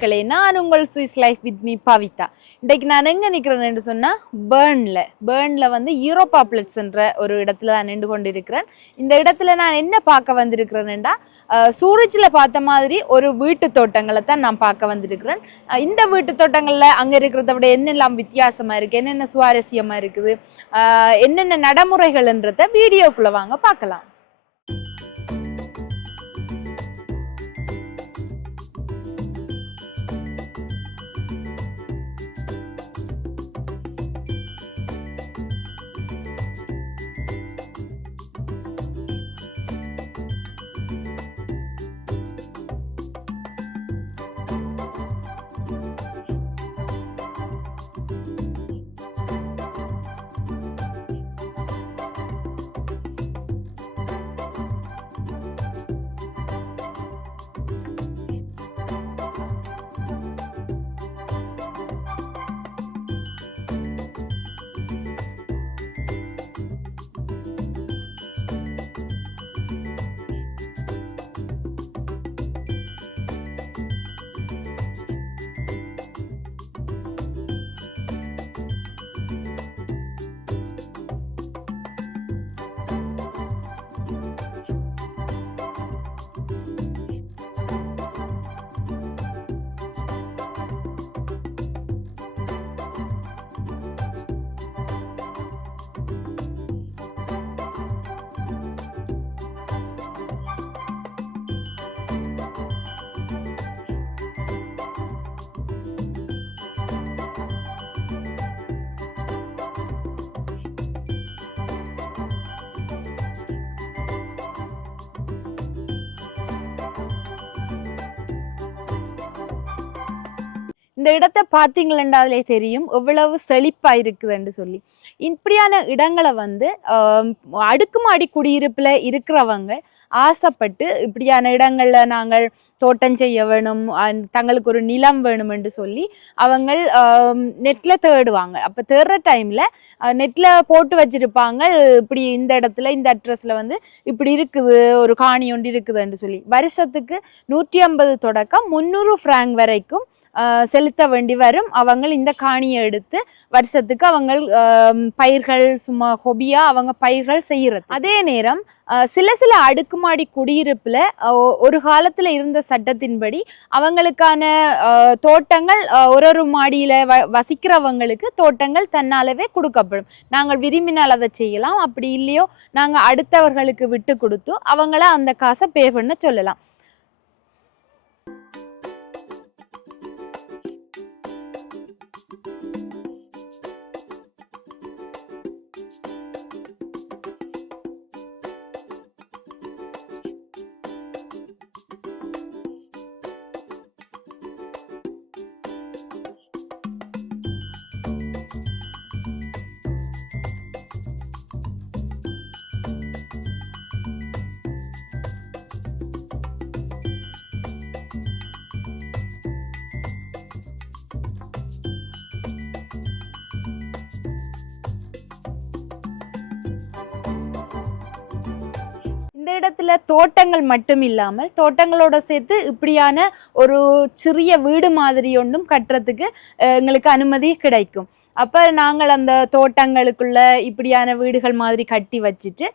மக்களே நான் உங்கள் Swiss life with me Pavitha. இன்றைக்கு நான் எங்கே நிற்கிறேன்னு சொன்னால் பேர்னில். பேர்னில் வந்து யூரோப்பா பிளட்ஸ்ன்ற ஒரு இடத்துல நான் நின்று கொண்டிருக்கிறேன். இந்த இடத்துல நான் என்ன பார்க்க வந்திருக்கிறேன்டா சூரஜில் பார்த்த மாதிரி ஒரு வீட்டு தோட்டங்களை தான் நான் பார்க்க வந்திருக்கிறேன். இந்த வீட்டு தோட்டங்களில் அங்கே இருக்கிறத விட என்னெல்லாம் வித்தியாசமாக இருக்குது என்னென்ன சுவாரஸ்யமாக இருக்குது? என்னென்ன நடைமுறைகள்ன்றத வீடியோக்குள்ளே வாங்க பார்க்கலாம். இந்த இடத்தை பார்த்தீங்களென்றாலே தெரியும். எவ்வளவு செழிப்பா இருக்குதுன்னு சொல்லி. இப்படியான இடங்களை வந்து அடுக்குமாடி குடியிருப்புல இருக்கிறவங்க ஆசைப்பட்டு இப்படியான இடங்களில் நாங்கள் தோட்டம் செய்ய வேணும் தங்களுக்கு ஒரு நிலம் வேணும் என்று சொல்லி அவங்க நெட்டில் தேடுவாங்க. அப்போ தேடுற டைமில் நெட்டில் போட்டு வச்சுருப்பாங்க. இப்படி இந்த இடத்துல இந்த அட்ரஸில் வந்து இப்படி இருக்குது ஒரு காணி ஒன்று இருக்குதுன்னு சொல்லி. வருஷத்துக்கு நூற்றி ஐம்பது தொடக்கம் முந்நூறு ஃப்ராங்க் வரைக்கும் செலுத்த வேண்டி வரும். அவங்க இந்த காணியை எடுத்து வருஷத்துக்கு அவங்க பயிர்கள் சும்மா ஹொபியா அவங்க பயிர்கள் செய்யறது. அதே நேரம் ஆஹ் சில சில அடுக்குமாடி குடியிருப்புல ஒரு காலத்துல இருந்த சட்டத்தின்படி அவங்களுக்கான தோட்டங்கள் ஒரு ஒரு மாடியில வ வசிக்கிறவங்களுக்கு தோட்டங்கள் தன்னாலவே கொடுக்கப்படும். நாங்கள் விரும்பினால் அதை செய்யலாம். அப்படி இல்லையோ நாங்க அடுத்தவர்களுக்கு விட்டு கொடுத்து அவங்கள அந்த காசை பே பண்ண சொல்லலாம். Thank you. இடத்துல தோட்டங்கள் மட்டும் இல்லாமல் தோட்டங்களோட சேர்த்து இப்படியான ஒரு சிறிய வீடு மாதிரி ஒன்றும் கட்டுறதுக்கு எங்களுக்கு அனுமதி கிடைக்கும். அப்போ நாங்கள் அந்த தோட்டங்களுக்குள்ள இப்படியான வீடுகள் மாதிரி கட்டி வச்சுட்டு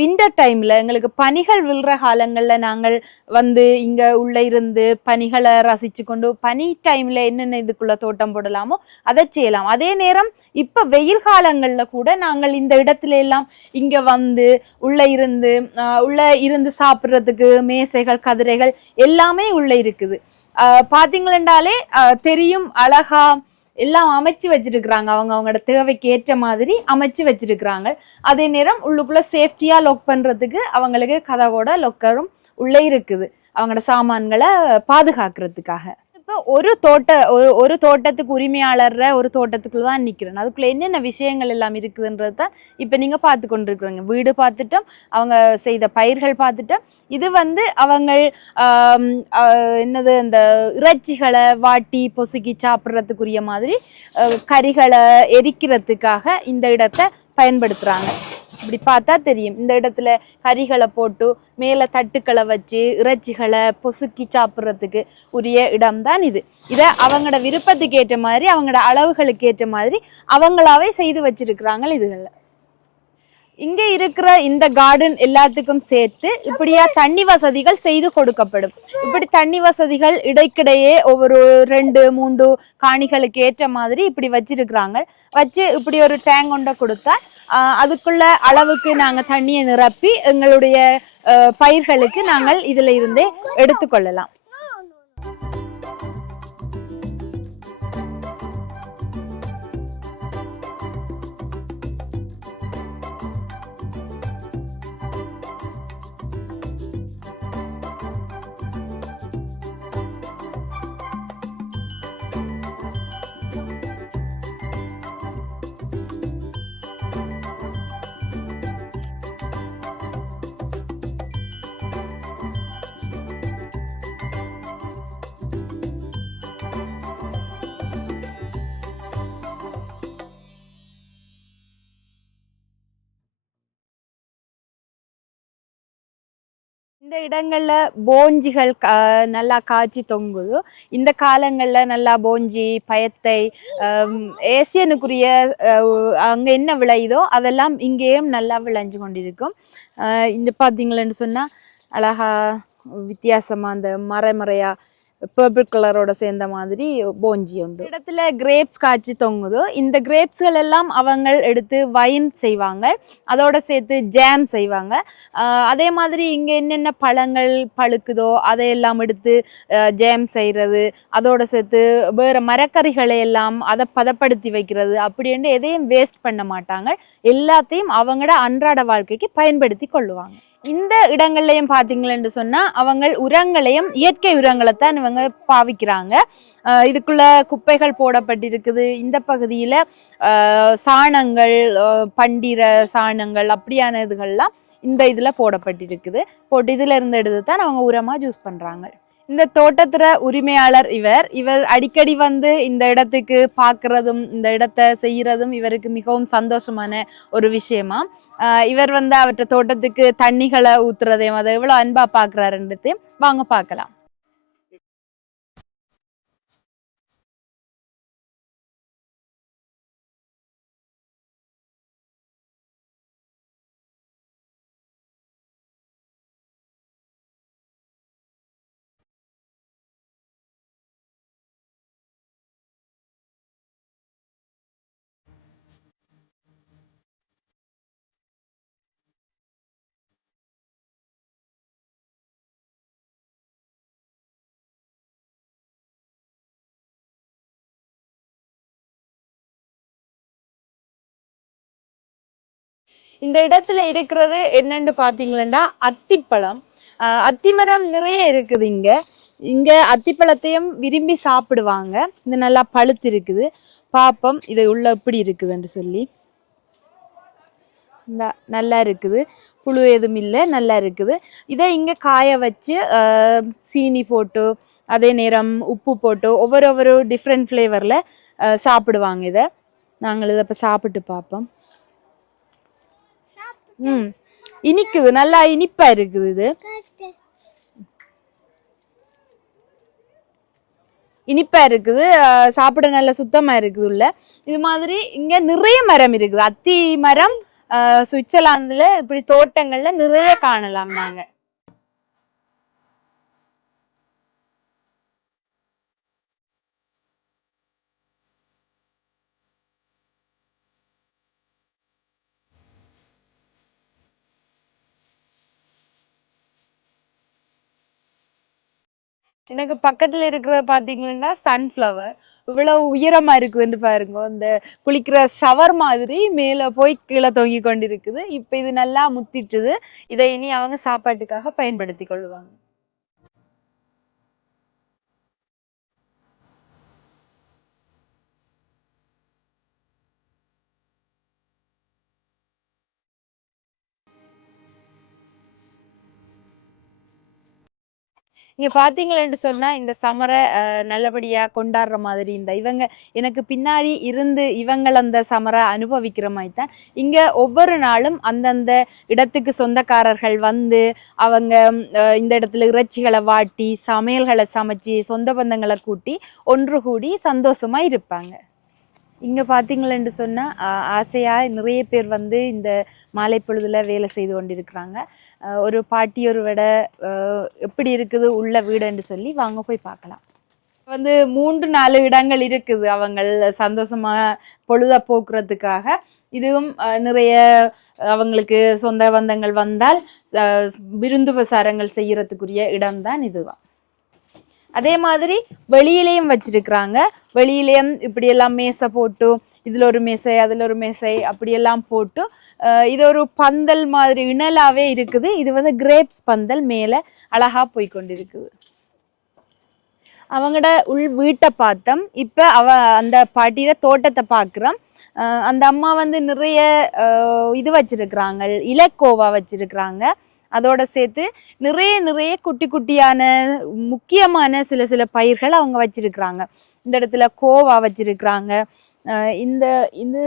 விண்டர் டைமில் எங்களுக்கு பனிகள் விழுற காலங்களில் நாங்கள் வந்து இங்கே உள்ளே இருந்து பனிகளை ரசித்து கொண்டு பனி டைமில் என்னென்ன இதுக்குள்ளே தோட்டம் போடலாமோ அதை செய்யலாம். அதே நேரம் இப்போ வெயில் காலங்களில் கூட நாங்கள் இந்த இடத்துல எல்லாம் இங்கே வந்து உள்ளே இருந்து உள்ளே இருந்து சாப்பிட்றதுக்கு மேசைகள் கதிரைகள் எல்லாமே உள்ளே இருக்குது. ஆஹ் தெரியும் அழகா எல்லாம் அமைச்சு வச்சிருக்கிறாங்க. அவங்க அவங்களோட தேவைக்கு ஏற்ற மாதிரி அமைச்சு வச்சிருக்கிறாங்க. அதே நேரம் உள்ளுக்குள்ள சேஃப்டியா லாக் பண்றதுக்கு அவங்களுக்கு கதவோட லொக்கரும் உள்ளே இருக்குது. அவங்களோட சாமான்களை பாதுகாக்கிறதுக்காக. இப்போ ஒரு தோட்ட ஒரு ஒரு தோட்டத்துக்கு உரிமையாளர்ற ஒரு தோட்டத்துக்குள்ள தான் நிற்கிறேன் அதுக்குள்ள என்னென்ன விஷயங்கள் எல்லாம் இருக்குதுன்றது தான் இப்போ நீங்கள் பார்த்து கொண்டிருக்கிறீங்க. வீடு பார்த்துட்டோம் அவங்க செய்த பயிர்கள் பார்த்துட்டோம். இது வந்து அவங்க என்னது இந்த இறைச்சிகளை வாட்டி பொசுக்கி சாப்பிட்றதுக்குரிய மாதிரி கறிகளை எரிக்கிறதுக்காக இந்த இடத்தை பயன்படுத்துகிறாங்க இப்படி பார்த்தா தெரியும். இந்த இடத்துல கறிகளை போட்டு மேலே தட்டுக்களை வச்சு இறைச்சிகளை பொசுக்கி சாப்பிட்றதுக்கு உரிய இடம்தான் இது. இதை அவங்களோட விருப்பத்துக்கு ஏற்ற மாதிரி அவங்களோட அளவுகளுக்கு ஏற்ற மாதிரி அவங்களாவே செய்து வச்சிருக்கிறாங்க இதுகளில். இங்க இருக்கிற இந்த கார்டன் எல்லாத்துக்கும் சேர்த்து இப்படியா தண்ணி வசதிகள் செய்து கொடுக்கப்படும். இப்படி தண்ணி வசதிகள் இடைக்கிடையே ஒவ்வொரு ரெண்டு மூன்று காணிகளுக்கு ஏற்ற மாதிரி இப்படி வச்சிருக்கிறாங்க. வச்சு இப்படி ஒரு டேங்க் கொண்ட கொடுத்தா அதுக்குள்ள அளவுக்கு நாங்க தண்ணியை நிரப்பி எங்களுடைய பயிர்களுக்கு நாங்கள் இதுல இருந்தே எடுத்துக்கொள்ளலாம். இந்த இடங்களில் போஞ்சிகள் கா- நல்லா காய்ச்சி தொங்குது. இந்த காலங்களில் நல்லா போஞ்சி பயத்தை ஏசியனுக்குரிய அங்கே என்ன விளையுதோ அதெல்லாம் இங்கேயும் நல்லா விளைஞ்சு கொண்டிருக்கும். இந்த பார்த்தீங்களேன்னு சொன்னால் அழகா வித்தியாசமாக அந்த மறைமறையாக பர்பிள் கலரோட சேர்ந்த மாதிரி போஞ்சி உண்டு. இடத்துல கிரேப்ஸ் காய்ச்சி தொங்குதோ இந்த கிரேப்ஸ்கள் எல்லாம் அவங்க எடுத்து வைன் செய்வாங்க. அதோட சேர்த்து ஜாம் செய்வாங்க. ஆஹ் அதே மாதிரி இங்கே என்னென்ன பழங்கள் பழுக்குதோ அதையெல்லாம் எடுத்து ஜேம் செய்கிறது அதோட சேர்த்து வேறு மரக்கறிகளை எல்லாம் அதை பதப்படுத்தி வைக்கிறது அப்படின்ட்டு எதையும் வேஸ்ட் பண்ண மாட்டாங்க. எல்லாத்தையும் அவங்களோட அன்றாட வாழ்க்கைக்கு பயன்படுத்தி கொள்ளுவாங்க. இந்த இடங்கள்லையும் பார்த்தீங்களேன்னு சொன்னால் அவங்க உரங்களையும் இயற்கை உரங்களை தான் இவங்க பாவிக்கிறாங்க. இதுக்குள்ள குப்பைகள் போடப்பட்டிருக்குது. இந்த பகுதியில் சாணங்கள் பண்டிர சாணங்கள் அப்படியான இதுகள்லாம் இந்த இதில் போடப்பட்டிருக்குது. போட்டு இதில் இருந்து எடுத்து தான் அவங்க உரமாக யூஸ் பண்ணுறாங்க இந்த தோட்டத்துற உரிமையாளர் இவர். இவர் அடிக்கடி வந்து இந்த இடத்துக்கு பார்க்கறதும் இந்த இடத்த செய்யறதும் இவருக்கு மிகவும் சந்தோஷமான ஒரு விஷயமா. இவர் வந்து அவற்ற தோட்டத்துக்கு தண்ணிகளை ஊத்துறதையும் அதை எவ்வளோ அன்பா பார்க்கறாருன்றதையும் வாங்க பார்க்கலாம். இந்த இடத்துல இருக்கிறது என்னன்னு பாத்தீங்கன்னா அத்திப்பழம். அத்திமரம் நிறைய இருக்குது இங்க. இங்க அத்திப்பழத்தையும் விரும்பி சாப்பிடுவாங்க. இது நல்லா பழுத்து இருக்குது. பாப்பம் இது உள்ள இப்படி இருக்குதுன்னு சொல்லி. இந்த நல்லா இருக்குது. புழு எதுவும் இல்லை நல்லா இருக்குது. இதை இங்கே காய வச்சு சீனி போட்டு அதே நேரம் உப்பு போட்டு ஒவ்வொரு ஒவ்வொரு டிஃப்ரெண்ட் ஃப்ளேவரில் சாப்பிடுவாங்க இதை. நாங்கள் இதை இப்போ சாப்பிட்டு பார்ப்போம் ம். இனிக்குது நல்லா இனிப்பா இருக்குது இது. இனிப்பா இருக்குது சாப்பிட நல்ல சுத்தமா இருக்குது உள்ள. இது மாதிரி இங்க நிறைய மரம் இருக்குது. அத்தி மரம் ஆஹ் சுவிட்சர்லாந்துல இப்படி தோட்டங்கள்ல நிறைய காணலாம் நாங்க. எனக்கு பக்கத்துல இருக்கிறத பாத்தீங்கன்னா சன்ஃப்ளவர் இவ்வளவு உயரமா இருக்குதுன்னு பாருங்க. இந்த குளிக்கிற ஷவர் மாதிரி மேல போய் கீழே தொங்கி கொண்டிருக்குது. இப்ப இது நல்லா முத்திட்டுது. இதை இனி அவங்க சாப்பாட்டுக்காக பயன்படுத்தி கொள்வாங்க. இங்கே பாத்தீங்களேன்னு சொன்னா இந்த சமரை நல்லபடியாக நல்லபடியா கொண்டாடுற மாதிரி இந்த இவங்க எனக்கு பின்னாடி இருந்து இவங்கள் அந்த சமரை அனுபவிக்கிற மாதிரி தான். இங்க ஒவ்வொரு நாளும் அந்தந்த இடத்துக்கு சொந்தக்காரர்கள் வந்து அவங்க இந்த இடத்துல இறைச்சிகளை வாட்டி சமையல்களை சமைச்சு சொந்த பந்தங்களை கூட்டி ஒன்று கூடி சந்தோஷமா இருப்பாங்க. இங்கே பார்த்தீங்களேன்னு சொன்னால் ஆசையாக நிறைய பேர் வந்து இந்த மாலை பொழுதில் வேலை செய்து கொண்டிருக்கிறாங்க. ஒரு பாட்டி ஒரு விட எப்படி இருக்குது உள்ள வீடுன்னு சொல்லி வாங்க போய் பார்க்கலாம். வந்து மூன்று நாலு இடங்கள் இருக்குது அவங்கள் சந்தோஷமாக பொழுத போக்குறதுக்காக. இதுவும் நிறைய அவங்களுக்கு சொந்த பந்தங்கள் வந்தால் விருந்து பிரசாரங்கள் செய்கிறதுக்குரிய இடம்தான் இதுவாக அதே மாதிரி வெளியிலையும் வச்சிருக்கிறாங்க. வெளியிலையும் இப்படி எல்லாம் மேசை போட்டு இதுல ஒரு மேசை அதுல ஒரு மேசை அப்படியெல்லாம் போட்டு இது ஒரு பந்தல் மாதிரி இணலாவே இருக்குது. இது வந்து கிரேப்ஸ் பந்தல் மேல அழகா போய் கொண்டிருக்குது. அவங்களோட உள் வீட்டை பார்த்தோம். இப்போ அவ அந்த பாட்டியில தோட்டத்தை பார்க்குறோம். அந்த அம்மா வந்து நிறைய இது வச்சிருக்கிறாங்க இலக்கோவா வச்சிருக்கிறாங்க. அதோட சேர்த்து நிறைய நிறைய குட்டி குட்டியான முக்கியமான சில சில பயிர்கள் அவங்க வச்சிருக்கிறாங்க. இந்த இடத்துல கோவா வச்சிருக்கிறாங்க. இந்த இது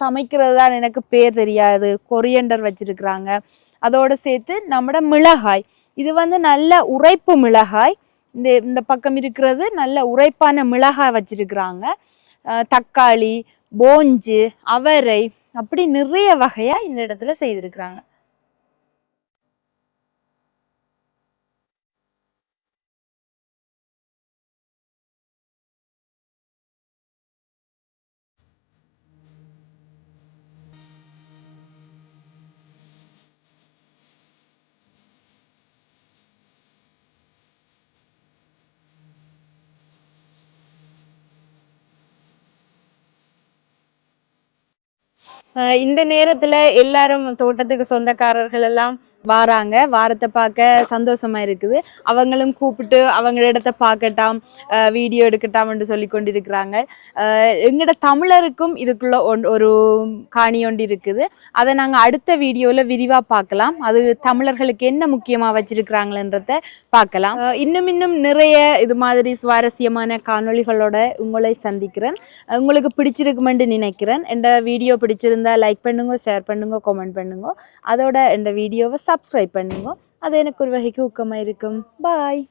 சமைக்கிறது தான் எனக்கு பேர் தெரியாது. கொரியண்டர் வச்சிருக்கிறாங்க. அதோட சேர்த்து நம்மட மிளகாய். இது வந்து நல்ல உரைப்பு மிளகாய். இந்த இந்த பக்கம் இருக்கிறது நல்ல உரைப்பான மிளகாய் வச்சிருக்கிறாங்க. தக்காளி போஞ்சு அவரை அப்படி நிறைய வகையாக இந்த இடத்துல செய்திருக்கிறாங்க. இந்த நேரத்துல எல்லாரும் தோட்டத்துக்கு சொந்தக்காரர்கள் எல்லாம் வாராங்க. வாரத்தை பார்க்க சந்தோஷமா இருக்குது. அவங்களும் கூப்பிட்டு அவங்க இடத்த பார்க்கட்டாம் வீடியோ எடுக்கட்டாம்னு சொல்லி கொண்டிருக்கிறாங்க. அஹ் தமிழருக்கும் இதுக்குள்ள ஒன்- ஒரு காணி ஒன்று இருக்குது. அதை நாங்க அடுத்த வீடியோவில் விரிவா பார்க்கலாம். அது தமிழர்களுக்கு என்ன முக்கியமா வச்சிருக்கிறாங்களன்றத பார்க்கலாம். இன்னும் இன்னும் நிறைய இது மாதிரி சுவாரஸ்யமான காணொளிகளோட உங்களை சந்திக்கிறேன். உங்களுக்கு பிடிச்சிருக்குமென்று நினைக்கிறேன். இந்த வீடியோ பிடிச்சிருந்தா லைக் பண்ணுங்க ஷேர் பண்ணுங்க கமெண்ட் பண்ணுங்க. அதோட இந்த வீடியோவை சப்ஸ்கிரைப் பண்ணுங்க. அது எனக்கு ஒரு வகைக்கு ஊக்கமாக இருக்கும். பாய்